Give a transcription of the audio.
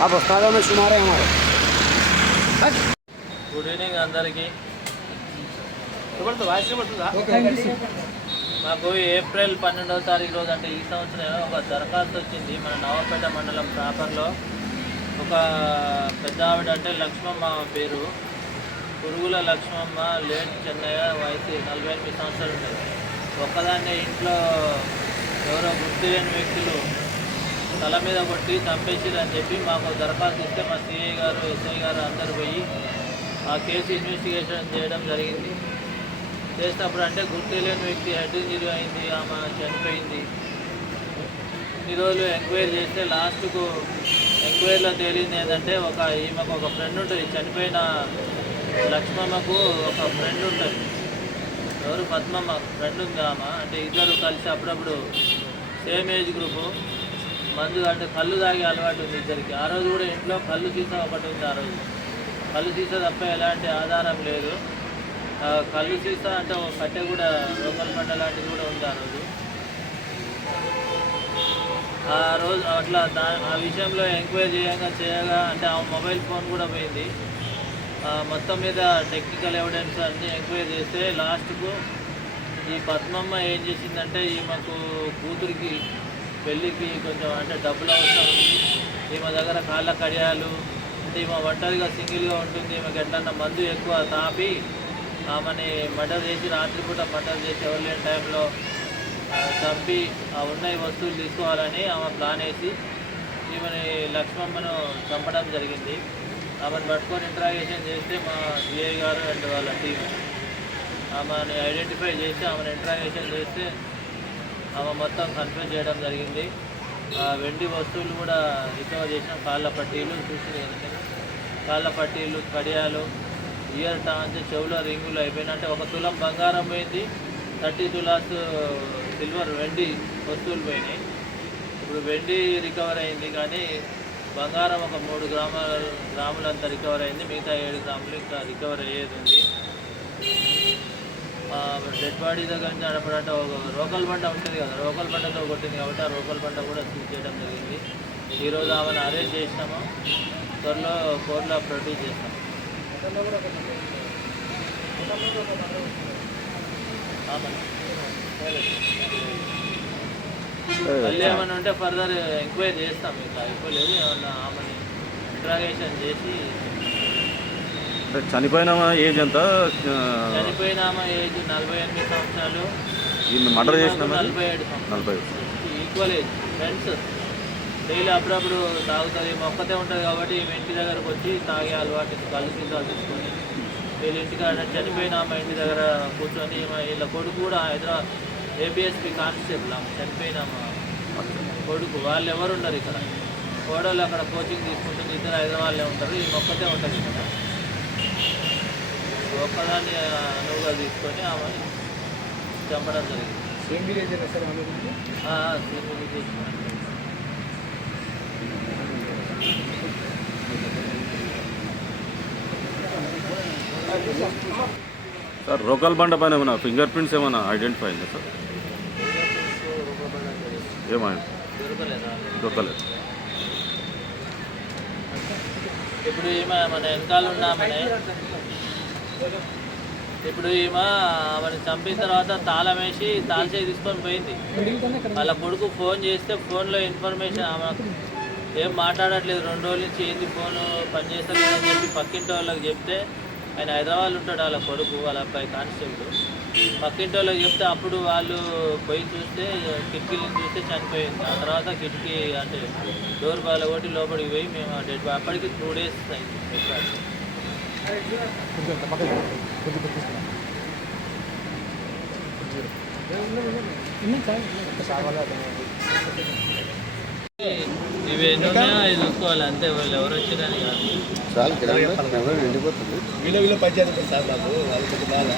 आप उस्तादों में शुमार है हमारे గుడ్ ఈవినింగ్ అందరికీ మాకు ఏప్రిల్ పన్నెండవ తారీఖు రోజు అంటే ఈ సంవత్సరం ఒక దరఖాస్తు వచ్చింది మన నవాపేట మండలం ప్రాపర్లో ఒక పెద్ద ఆవిడ అంటే లక్ష్మమ్మ ఆమె పేరు పురుగుల లక్ష్మమ్మ లేట్ చెన్నయ్య వయసు నలభై ఎనిమిది సంవత్సరాలు ఉండేది ఒక్కదాన్నే ఇంట్లో ఎవరో గుర్తు లేని వ్యక్తులు తల మీద కొట్టి చంపేసిరని చెప్పి మాకు దరఖాస్తు ఇస్తే మా సిఐ గారు ఎస్ఐ గారు అందరు పోయి ఆ కేసు ఇన్వెస్టిగేషన్ చేయడం జరిగింది. చేసినప్పుడు అంటే గుర్తు వ్యక్తి హెడ్ ఇంజరీ అయింది ఆమె చనిపోయింది. ఇన్ని రోజులు ఎంక్వైరీ చేస్తే లాస్ట్కు ఎంక్వైరీలో తేలింది ఏంటంటే ఒక ఈమెకు ఒక ఫ్రెండ్ ఉంటుంది చనిపోయిన లక్ష్మమ్మకు ఒక ఫ్రెండ్ ఉంటుంది. ఎవరు? పద్మమ్మ ఫ్రెండ్ ఉంది ఆమె. అంటే ఇద్దరు కలిసి అప్పుడప్పుడు సేమ్ ఏజ్ గ్రూపు. మందు అంటే కళ్ళు తాగే అలవాటు ఉంది ఇద్దరికి. ఆ రోజు కూడా ఇంట్లో కళ్ళు సీసా ఒకటి ఉంది ఆ రోజు. కళ్ళు సీసా తప్ప ఎలాంటి ఆధారం లేదు. కళ్ళు సీసా అంటే ఒక కట్టె కూడా రోకల్ పంట లాంటిది కూడా ఉంది ఆ రోజు. ఆ రోజు అట్లా దా ఆ విషయంలో ఎంక్వైరీ చేయగా చేయగా అంటే ఆ మొబైల్ ఫోన్ కూడా పోయింది. మొత్తం మీద టెక్నికల్ ఎవిడెన్స్ అన్ని ఎంక్వైరీ చేస్తే లాస్ట్కు ఈ పద్మమ్మ ఏం చేసిందంటే ఈమెకు కూతురికి పెళ్ళికి కొంచెం అంటే డబ్బులు అవసరం. ఉంది ఈమె దగ్గర కాళ్ళ కడియాలు అంటే ఈమె ఒంటరిగా సింగిల్గా ఉంటుంది ఈమెకి ఎట్లన్నా మందు ఎక్కువ తాపి ఆమెని మర్డర్ చేసి రాత్రిపూట మర్డర్ చేసి ఎవరు లేని టైంలో చంపి ఆ ఉన్న వస్తువులు తీసుకోవాలని ఆమె ప్లాన్ వేసి ఈమెని లక్ష్మమ్మను చంపడం జరిగింది. ఆమెను పట్టుకొని ఇంటరాగేషన్ చేస్తే మా సిఐ గారు అండ్ వాళ్ళ టీం ఆమెని ఐడెంటిఫై చేసి ఆమెను ఇంటరాగేషన్ చేస్తే ఆమె మొత్తం కన్ఫ్యూజ్ చేయడం జరిగింది. ఆ వెండి వస్తువులు కూడా రికవర్ చేసిన కాళ్ళ పట్టీలు చూసి కాళ్ళ పట్టీలు కడియాలు ఇయర్ టాన్స్ చెవుల రింగులు అయిపోయినాయి. అంటే ఒక తులం బంగారం పోయింది థర్టీ తులాస్ సిల్వర్ వెండి వస్తువులు పోయినాయి. ఇప్పుడు వెండి రికవర్ అయింది కానీ బంగారం ఒక మూడు గ్రాముల గ్రాములంతా రికవర్ అయింది. మిగతా ఏడు గ్రాములు ఇంకా రికవర్ అయ్యేది ఉంది. డెడ్ బాడీ దగ్గర నుంచి నడపడంటే ఒక రోకల్ బండ ఉంటుంది కదా రోకల్ బండతో కొట్టింది కాబట్టి ఆ రోకల్ బండ కూడా సీజ్ చేయడం జరిగింది. ఈరోజు ఆమెను అరెస్ట్ చేసినాము. త్వరలో కోర్టులో ప్రొడ్యూస్ చేస్తాము. మళ్ళీ ఏమైనా ఉంటే ఫర్దర్ ఎంక్వైరీ చేస్తాం ఇంకా లేదు ఏమన్నా ఆమెని ఇంట్రాగేషన్ చేసి చనిపోయిన ఏజ్ ఎంత? ఆ, చనిపోయిన ఆమె ఏజ్ నలభై ఎనిమిది సంవత్సరాలు. మర్డర్ చేసిన నలభై ఏడు నలభై ఈక్వల్ ఏజ్ ఫ్రెండ్స్ డైలీ అప్పుడప్పుడు తాగుతుంది ఈమె ఒక్కతే ఉంటుంది కాబట్టి ఇంటి దగ్గరకు వచ్చి తాగే అలవాటు కళ్ళు సీసాలు తీసుకొని వీళ్ళ ఇంటికాడ చనిపోయిన ఆమె ఇంటి దగ్గర కూర్చొని వీళ్ళ కొడుకు కూడా హైదరాబాద్ ఏబిఎస్పి కానిస్టేబుల్ ఆమె చనిపోయిన ఆమె కొడుకు. వాళ్ళు ఎవరు ఉండరు ఇక్కడ. కోడలు అక్కడ కోచింగ్ తీసుకుంటుంది. ఇద్దరు హైదరాబాద్లో ఉంటారు. ఈ ఒక్కతే ఉంటుంది ఇక్కడ. ఒక్కదాన్ని అనువుగా తీసుకొని ఆమె చంపడం జరిగింది. Same village sir same village sir రోకల్ బండ పైన ఏమైనా ఫింగర్ ప్రింట్స్ ఏమైనా ఐడెంటిఫై అయిందా సార్? ఏమైనా దొరకలేదు? ఇప్పుడు మన వెనకాల ఉన్నామనే ఇప్పుడు ఈమె ఆమెను చంపిన తర్వాత తాళం వేసి తాల్చేయి తీసుకొని పోయింది. వాళ్ళ కొడుకు ఫోన్ చేస్తే ఫోన్లో ఇన్ఫర్మేషన్ ఆమె ఏం మాట్లాడట్లేదు. రెండు రోజుల నుంచి ఏంది ఫోన్? పనిచేస్తలేదు అని చెప్పి పక్కింటి వాళ్ళకి చెప్తే ఆయన హైదరాబాద్ ఉంటాడు వాళ్ళ కొడుకు వాళ్ళ అబ్బాయి కానిస్టేబుల్. పక్కింటి వాళ్ళకి చెప్తే అప్పుడు వాళ్ళు పోయి చూస్తే కిటికీలు చూస్తే చనిపోయింది. ఆ తర్వాత కిటికీ అంటే డోర్ బాల కొట్టి లోపలికి పోయి మేము డెడ్ అప్పటికి టూ డేస్ అయింది. ఇవి ఎన్ని ఉన్నాయో అవి చూసుకోవాలి అంతే వాళ్ళు ఎవరు వచ్చిరని కాదు చాలు ఎండిపోతుంది వీళ్ళ వీళ్ళ పంచాయతీ సార్ నాకు వాళ్ళకి బాగా